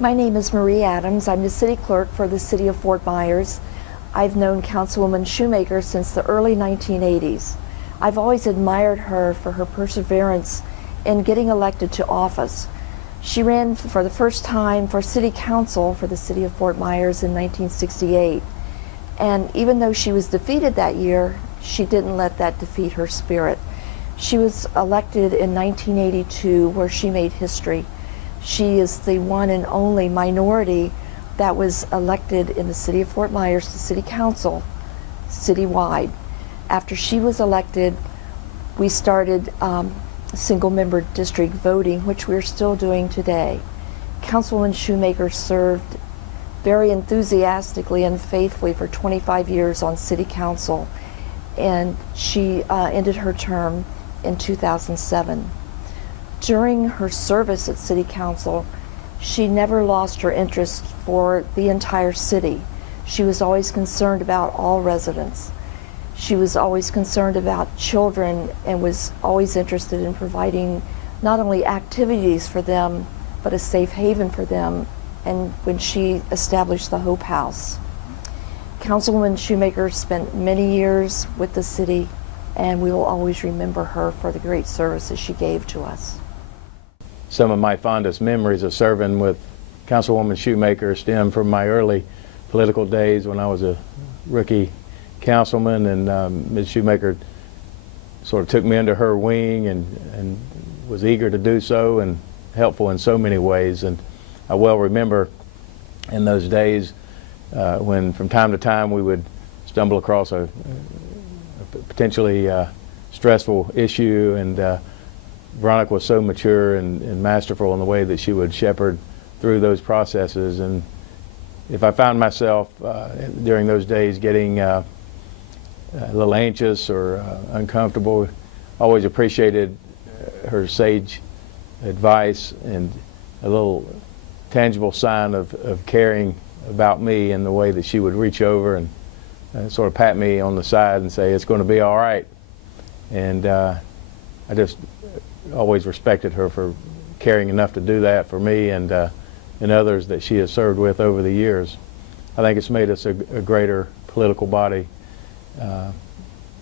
My name is Marie Adams. I'm the city clerk for the city of Fort Myers. I've known Councilwoman Shoemaker since the early 1980s. I've always admired her for her perseverance in getting elected to office. She ran for the first time for city council for the city of Fort Myers in 1968. And even though she was defeated that year, she didn't let that defeat her spirit. She was elected in 1982, where she made history. She is the one and only minority that was elected in the city of Fort Myers to city council citywide. After she was elected, we started single member district voting, which we're still doing today. Councilwoman Shoemaker served very enthusiastically and faithfully for 25 years on city council, and she ended her term in 2007. During her service at city council, she never lost her interest for the entire city. She was always concerned about all residents. She was always concerned about children and was always interested in providing not only activities for them, but a safe haven for them, and when she established the Hope House. Councilwoman Shoemaker spent many years with the city, and we will always remember her for the great services she gave to us. Some of my fondest memories of serving with Councilwoman Shoemaker stem from my early political days when I was a rookie councilman, and Ms. Shoemaker sort of took me under her wing and was eager to do so and helpful in so many ways. And I well remember in those days when from time to time we would stumble across a potentially stressful issue, and Veronica was so mature and masterful in the way that she would shepherd through those processes. And if I found myself during those days getting a little anxious or uncomfortable, always appreciated her sage advice and a little tangible sign of caring about me in the way that she would reach over and sort of pat me on the side and say, "It's going to be all right." And I just always respected her for caring enough to do that for me and others that she has served with over the years. I think it's made us a greater political body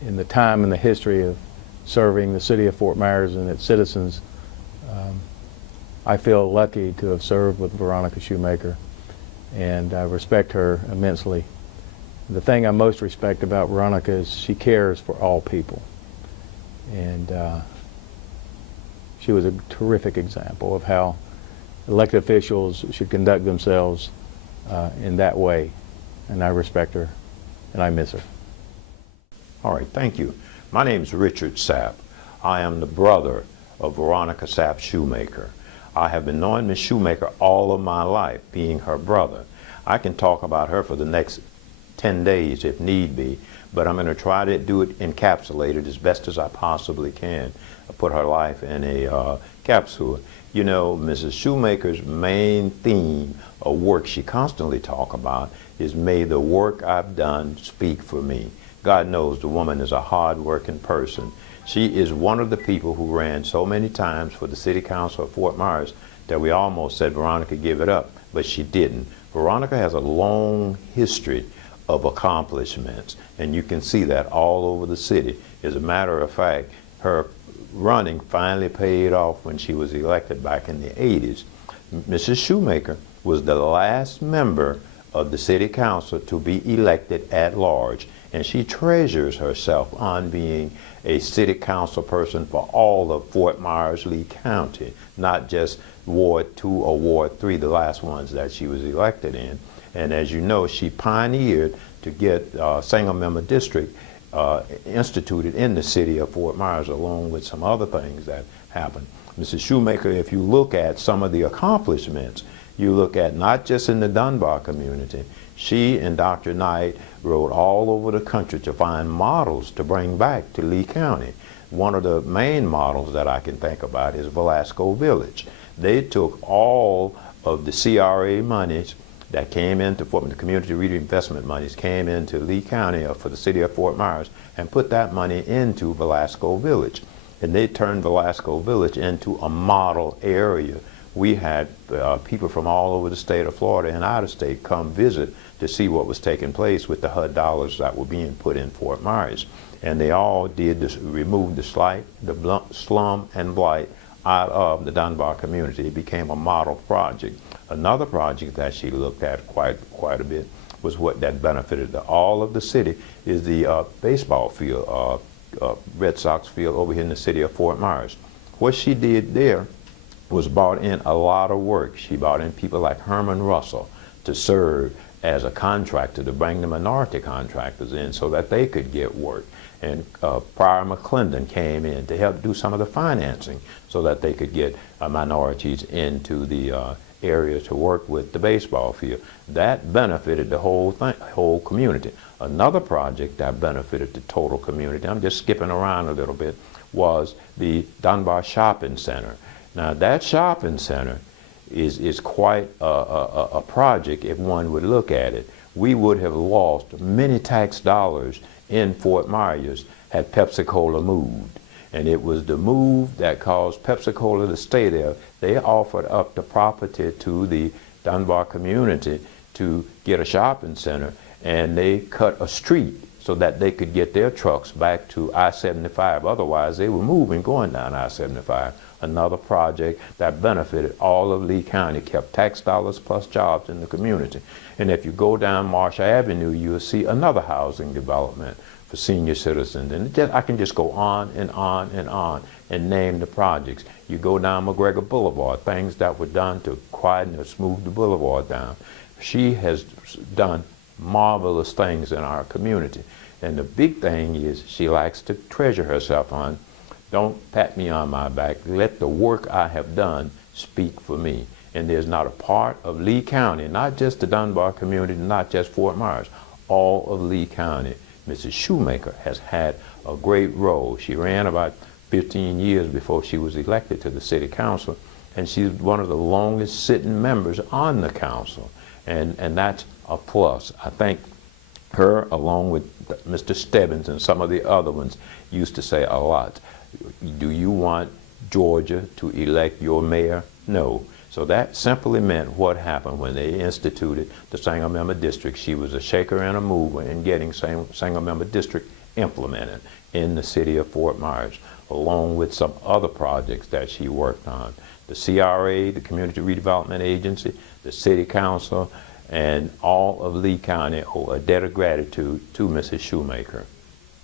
in the time and the history of serving the city of Fort Myers and its citizens. I feel lucky to have served with Veronica Shoemaker, and I respect her immensely. The thing I most respect about Veronica is she cares for all people, and she was a terrific example of how elected officials should conduct themselves in that way, and I respect her and I miss her. All right, thank you. My name is Richard Sapp. I am the brother of Veronica Sapp Shoemaker. I have been knowing Ms. Shoemaker all of my life, being her brother. I can talk about her for the next 10 days if need be, but I'm going to try to do it encapsulated as best as I possibly can. I put her life in a capsule. You know, Mrs. Shoemaker's main theme of work she constantly talks about is, "May the work I've done speak for me." God knows the woman is a hard-working person. She is one of the people who ran so many times for the City Council of Fort Myers that we almost said, "Veronica, give it up," but she didn't. Veronica has a long history of accomplishments, and you can see that all over the city. As a matter of fact, her running finally paid off when she was elected back in the 80s. Mrs. Shoemaker was the last member of the City Council to be elected at large, and she treasures herself on being a City Council person for all of Fort Myers-Lee County, not just Ward 2 or Ward 3, the last ones that she was elected in. And as you know, she pioneered to get single-member district instituted in the city of Fort Myers, along with some other things that happened. Mrs. Shoemaker, if you look at some of the accomplishments, you look at not just in the Dunbar community, she and Dr. Knight rode all over the country to find models to bring back to Lee County. One of the main models that I can think about is Velasco Village. They took all of the CRA monies that came into the community reinvestment monies came into Lee County for the city of Fort Myers and put that money into Velasco Village. And they turned Velasco Village into a model area we had people from all over the state of Florida and out of state come visit to see what was taking place with the HUD dollars that were being put in Fort Myers. And they all did this, remove the slum and blight out of the Dunbar community. It became a model project. Another project that she looked at quite a bit was what that benefited all of the city is the baseball field, Red Sox field over here in the city of Fort Myers. What she did there was brought in a lot of work. She brought in people like Herman Russell to serve as a contractor, to bring the minority contractors in so that they could get work. And Prior McClendon came in to help do some of the financing so that they could get minorities into the area to work with the baseball field. That benefited the whole community. Another project that benefited the total community, I'm just skipping around a little bit, was the Dunbar Shopping Center. Now that shopping center is quite a project if one would look at it. We would have lost many tax dollars in Fort Myers had Pepsi-Cola moved. And it was the move that caused Pepsi-Cola to stay there. They offered up the property to the Dunbar community to get a shopping center, and they cut a street so that they could get their trucks back to I-75. Otherwise, they were moving, going down I-75. Another project that benefited all of Lee County, kept tax dollars plus jobs in the community. And if you go down Marsh Avenue, you'll see another housing development for senior citizens. And I can just go on and on and on and name the projects. You go down McGregor Boulevard, things that were done to quieten or smooth the boulevard down. She has done marvelous things in our community. And the big thing is she likes to treasure herself on, don't pat me on my back, let the work I have done speak for me. And there's not a part of Lee County, not just the Dunbar community, not just Fort Myers, all of Lee County, Mrs. Shoemaker has had a great role. She ran about 15 years before she was elected to the city council, and she's one of the longest sitting members on the council. And that's a plus. I think her, along with Mr. Stebbins and some of the other ones, used to say a lot. Do you want Georgia to elect your mayor? No. So that simply meant what happened when they instituted the single-member district. She was a shaker and a mover in getting single-member district implemented in the city of Fort Myers, along with some other projects that she worked on. The CRA, the Community Redevelopment Agency, the City Council, and all of Lee County owe a debt of gratitude to Mrs. Shoemaker.